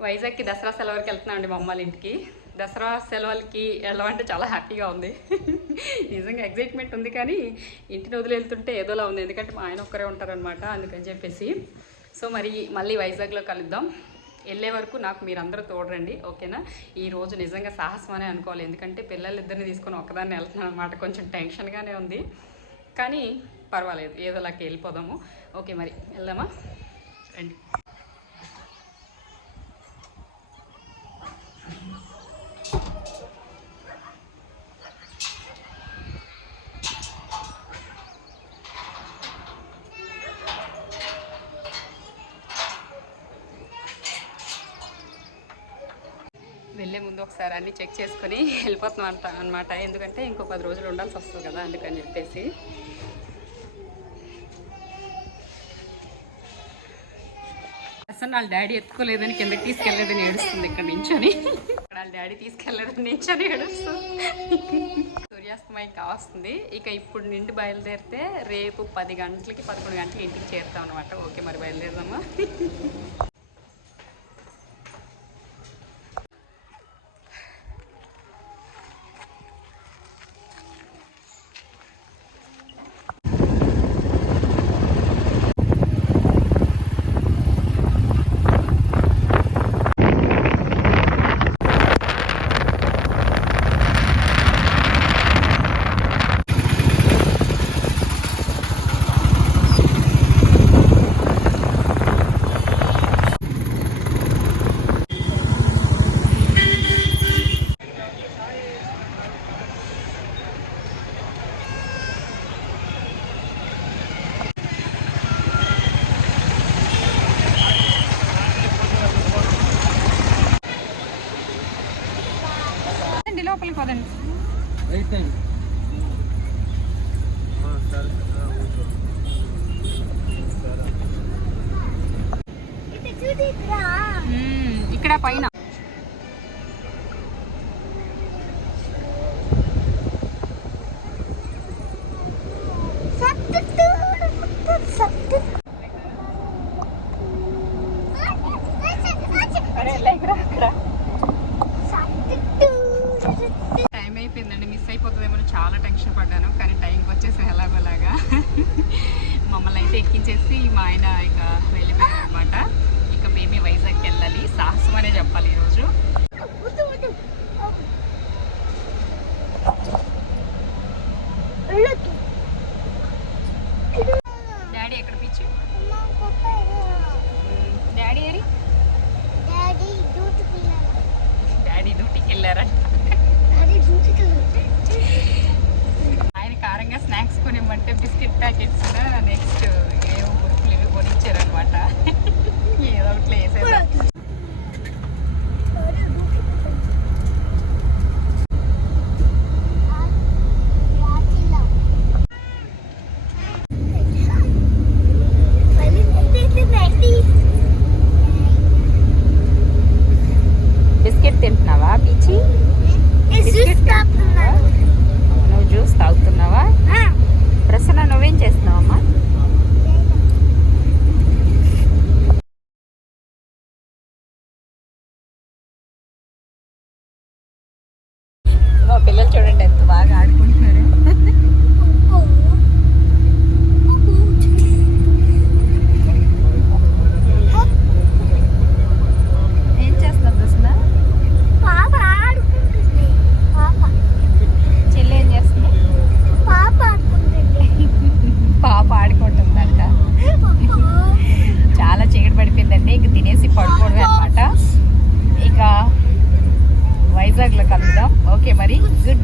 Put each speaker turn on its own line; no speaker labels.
వైజాగ్కి దసరా సెలవులకి వెళ్తున్నామండి మా అమ్మాళ్ళ ఇంటికి. దసరా సెలవులకి వెళ్ళమంటే చాలా హ్యాపీగా ఉంది. నిజంగా ఎగ్జైట్మెంట్ ఉంది కానీ ఇంటిని వదిలి వెళ్తుంటే ఏదోలా ఉంది. ఎందుకంటే మా ఆయన ఒక్కరే ఉంటారనమాట అందుకని చెప్పేసి. సో మరి మళ్ళీ వైజాగ్లో కలుద్దాం. వెళ్ళే వరకు నాకు మీరందరూ తోడరండి ఓకేనా? ఈ రోజు నిజంగా సాహసం అనే అనుకోవాలి. ఎందుకంటే పిల్లలిద్దరిని తీసుకొని ఒక్కదాన్ని వెళ్తున్నాను అనమాట కొంచెం టెన్షన్గానే ఉంది. కానీ పర్వాలేదు ఏదోలాకి వెళ్ళిపోదాము. ఓకే మరి వెళ్దామా? రండి. వెళ్ళే ముందు ఒకసారి అన్ని చెక్ చేసుకొని వెళ్ళిపోతున్నాం అంట అనమాట ఎందుకంటే ఇంకో పది రోజులు ఉండాల్సి వస్తుంది కదా అందుకని చెప్పేసి. అసలు వాళ్ళ డాడీ ఎత్తుకోలేదని కిందకి తీసుకెళ్ళలేదని ఏడుస్తుంది ఇక్కడ నించొని. ఇక్కడ వాళ్ళ డాడీ తీసుకెళ్ళలేదని నించొని ఏడుస్తుంది. సూర్యాస్తమయం కావస్తుంది ఇక ఇప్పుడు నిండి బయలుదేరితే రేపు పది గంటలకి పదకొండు గంటలకి ఇంటికి చేరుతాం అనమాట ఓకే మరి బయలుదేరదామా? లోపలికి మ్మ్, ఇక్కడ పైన. అయిపోతుందేమో చాలా టెన్షన్ పడ్డాను కానీ టైంకి వచ్చేసి ఎలాగోలాగా మమ్మల్ని అయితే ఎక్కించేసి మా ఆయన పిల్లలు చూడండి